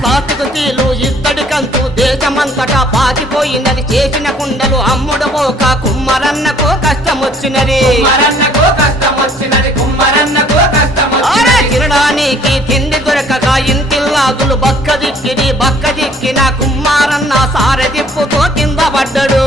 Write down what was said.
plastic తీలు ఇత్తడి కంచు దేశమంతటా పాతిపోయినది చేసిన కుండలు అమ్ముడు పోక కుమ్మరన్నకు కష్టం వచ్చినది తినడానికి తిండి దొరకక ఇంటిల్లాదులు బక్క దిక్కిన కుమ్మారన్న సారె దిప్పుతో కింద పడ్డాడు